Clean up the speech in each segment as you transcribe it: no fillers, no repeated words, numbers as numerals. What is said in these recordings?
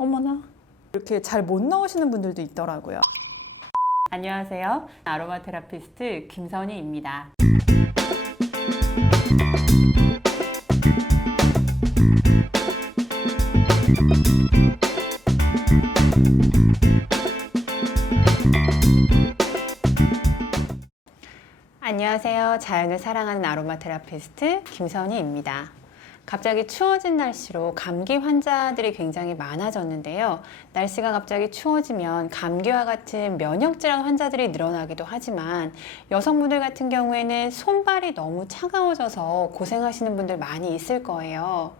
어머나, 이렇게 잘 못 넣으시는 분들도 있더라고요. 안녕하세요. 아로마 테라피스트 김선희입니다. 안녕하세요. 자연을 사랑하는 아로마 테라피스트 김선희입니다. 갑자기 추워진 날씨로 감기 환자들이 굉장히 많아졌는데요. 날씨가 갑자기 추워지면 감기와 같은 면역질환 환자들이 늘어나기도 하지만 여성분들 같은 경우에는 손발이 너무 차가워져서 고생하시는 분들 많이 있을 거예요.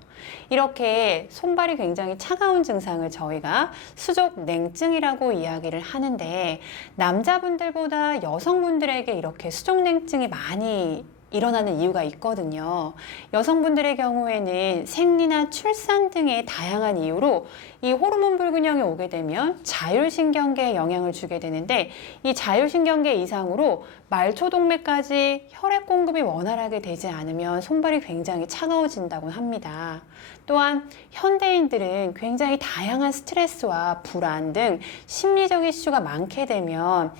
이렇게 손발이 굉장히 차가운 증상을 저희가 수족 냉증이라고 이야기를 하는데, 남자분들보다 여성분들에게 이렇게 수족 냉증이 많이 일어나는 이유가 있거든요. 여성분들의 경우에는 생리나 출산 등의 다양한 이유로 이 호르몬 불균형이 오게 되면 자율신경계에 영향을 주게 되는데, 이 자율신경계 이상으로 말초동맥까지 혈액 공급이 원활하게 되지 않으면 손발이 굉장히 차가워진다고 합니다. 또한 현대인들은 굉장히 다양한 스트레스와 불안 등 심리적 이슈가 많게 되면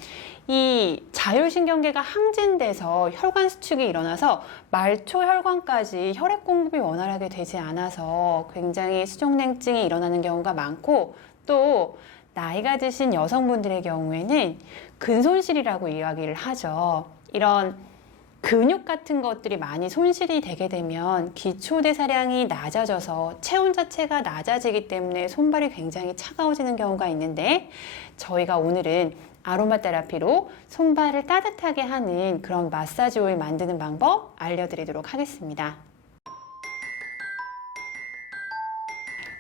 이 자율신경계가 항진돼서 혈관 수축이 일어나서 말초혈관까지 혈액 공급이 원활하게 되지 않아서 굉장히 수족냉증이 일어나는 경우가 많고, 또 나이가 드신 여성분들의 경우에는 근손실이라고 이야기를 하죠. 이런 근육 같은 것들이 많이 손실이 되게 되면 기초대사량이 낮아져서 체온 자체가 낮아지기 때문에 손발이 굉장히 차가워지는 경우가 있는데, 저희가 오늘은 아로마 테라피로 손발을 따뜻하게 하는 그런 마사지 오일 만드는 방법 알려드리도록 하겠습니다.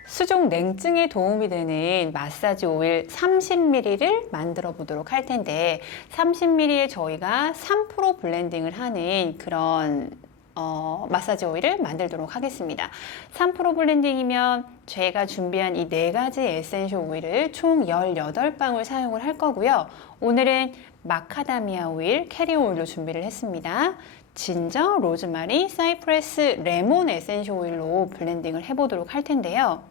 수족 냉증에 도움이 되는 마사지 오일 30ml를 만들어 보도록 할 텐데, 30ml에 저희가 3% 블렌딩을 하는 그런 마사지 오일을 만들도록 하겠습니다. 3% 블렌딩이면 제가 준비한 이 4가지 에센셜 오일을 총 18방울 사용을 할 거고요. 오늘은 마카다미아 오일, 캐리 오일로 준비를 했습니다. 진저, 로즈마리, 사이프레스, 레몬 에센셜 오일로 블렌딩을 해보도록 할 텐데요.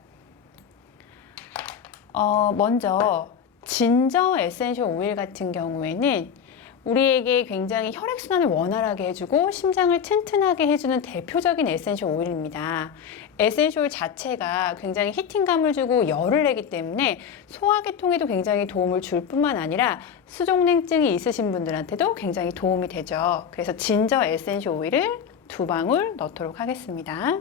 먼저 진저 에센셜 오일 같은 경우에는 우리에게 굉장히 혈액순환을 원활하게 해주고 심장을 튼튼하게 해주는 대표적인 에센셜 오일입니다. 에센셜 오일 자체가 굉장히 히팅감을 주고 열을 내기 때문에 소화계통에도 굉장히 도움을 줄 뿐만 아니라 수족냉증이 있으신 분들한테도 굉장히 도움이 되죠. 그래서 진저 에센셜 오일을 2방울 넣도록 하겠습니다.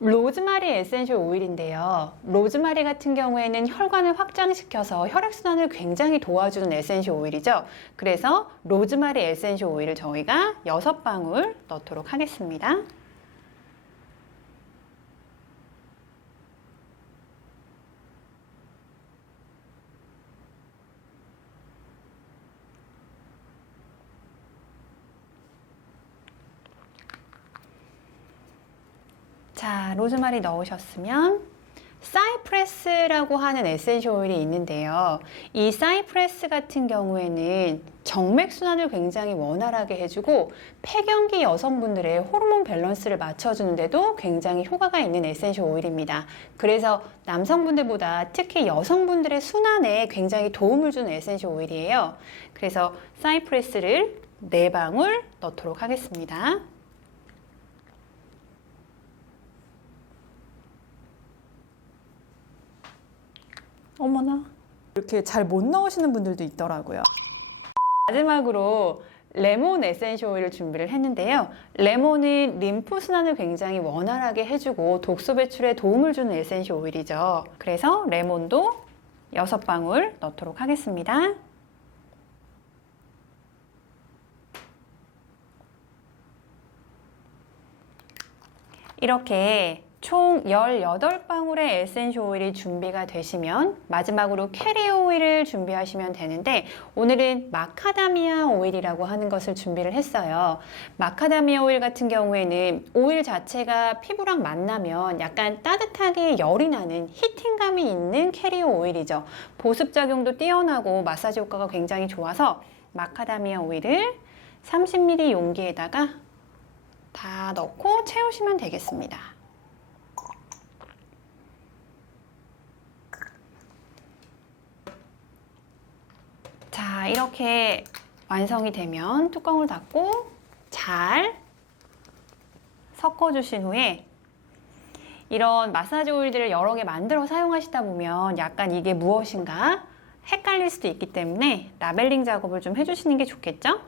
로즈마리 에센셜 오일인데요. 로즈마리 같은 경우에는 혈관을 확장시켜서 혈액순환을 굉장히 도와주는 에센셜 오일이죠. 그래서 로즈마리 에센셜 오일을 저희가 6방울 넣도록 하겠습니다. 자, 로즈마리 넣으셨으면 사이프레스라고 하는 에센셜 오일이 있는데요. 이 사이프레스 같은 경우에는 정맥순환을 굉장히 원활하게 해주고 폐경기 여성분들의 호르몬 밸런스를 맞춰주는데도 굉장히 효과가 있는 에센셜 오일입니다. 그래서 남성분들보다 특히 여성분들의 순환에 굉장히 도움을 주는 에센셜 오일이에요. 그래서 사이프레스를 4방울 넣도록 하겠습니다. 어머나, 이렇게 잘 못 넣으시는 분들도 있더라고요. 마지막으로 레몬 에센셜 오일을 준비를 했는데요. 레몬은 림프 순환을 굉장히 원활하게 해주고 독소 배출에 도움을 주는 에센셜 오일이죠. 그래서 레몬도 6방울 넣도록 하겠습니다. 이렇게 총 18방울의 에센셜 오일이 준비가 되시면 마지막으로 캐리어 오일을 준비하시면 되는데 오늘은 마카다미아 오일이라고 하는 것을 준비를 했어요. 마카다미아 오일 같은 경우에는 오일 자체가 피부랑 만나면 약간 따뜻하게 열이 나는 히팅감이 있는 캐리어 오일이죠. 보습작용도 뛰어나고 마사지 효과가 굉장히 좋아서 마카다미아 오일을 30ml 용기에다가 다 넣고 채우시면 되겠습니다. 자, 이렇게 완성이 되면 뚜껑을 닫고 잘 섞어주신 후에 이런 마사지 오일들을 여러 개 만들어 사용하시다 보면 약간 이게 무엇인가 헷갈릴 수도 있기 때문에 라벨링 작업을 좀 해주시는 게 좋겠죠?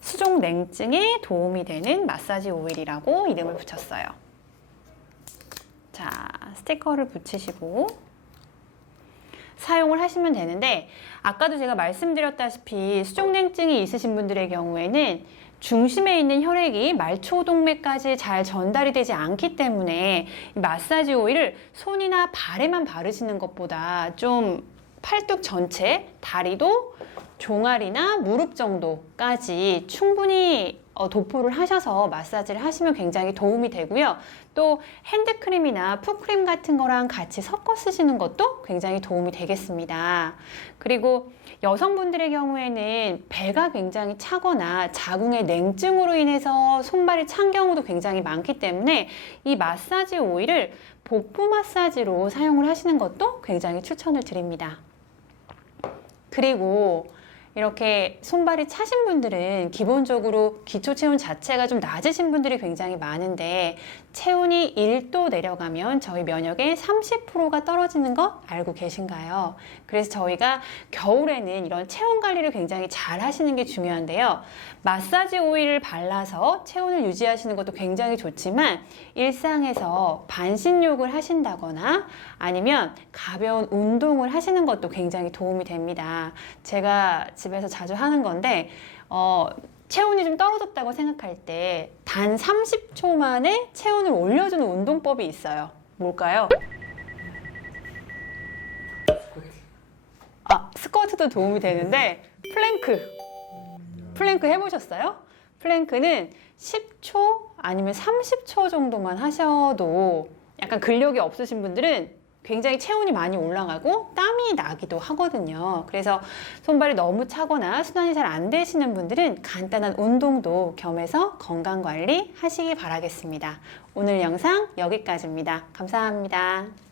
수족 냉증에 도움이 되는 마사지 오일이라고 이름을 붙였어요. 자, 스티커를 붙이시고 사용을 하시면 되는데 아까도 제가 말씀드렸다시피 수족냉증이 있으신 분들의 경우에는 중심에 있는 혈액이 말초동맥까지 잘 전달이 되지 않기 때문에 이 마사지 오일을 손이나 발에만 바르시는 것보다 좀 팔뚝 전체, 다리도 종아리나 무릎 정도까지 충분히 도포를 하셔서 마사지를 하시면 굉장히 도움이 되고요. 또 핸드크림이나 풋크림 같은 거랑 같이 섞어 쓰시는 것도 굉장히 도움이 되겠습니다. 그리고 여성분들의 경우에는 배가 굉장히 차거나 자궁의 냉증으로 인해서 손발이 찬 경우도 굉장히 많기 때문에 이 마사지 오일을 복부 마사지로 사용을 하시는 것도 굉장히 추천을 드립니다. 그리고 이렇게 손발이 차신 분들은 기본적으로 기초 체온 자체가 좀 낮으신 분들이 굉장히 많은데 체온이 1도 내려가면 저희 면역의 30%가 떨어지는 거 알고 계신가요? 그래서 저희가 겨울에는 이런 체온 관리를 굉장히 잘 하시는 게 중요한데요. 마사지 오일을 발라서 체온을 유지하시는 것도 굉장히 좋지만 일상에서 반신욕을 하신다거나 아니면 가벼운 운동을 하시는 것도 굉장히 도움이 됩니다. 제가 집에서 자주 하는 건데 체온이 좀 떨어졌다고 생각할 때 단 30초 만에 체온을 올려주는 운동법이 있어요. 뭘까요? 스쿼트도 도움이 되는데 플랭크 해보셨어요? 플랭크는 10초 아니면 30초 정도만 하셔도 약간 근력이 없으신 분들은 굉장히 체온이 많이 올라가고 땀이 나기도 하거든요. 그래서 손발이 너무 차거나 순환이 잘 안 되시는 분들은 간단한 운동도 겸해서 건강관리 하시기 바라겠습니다. 오늘 영상 여기까지입니다. 감사합니다.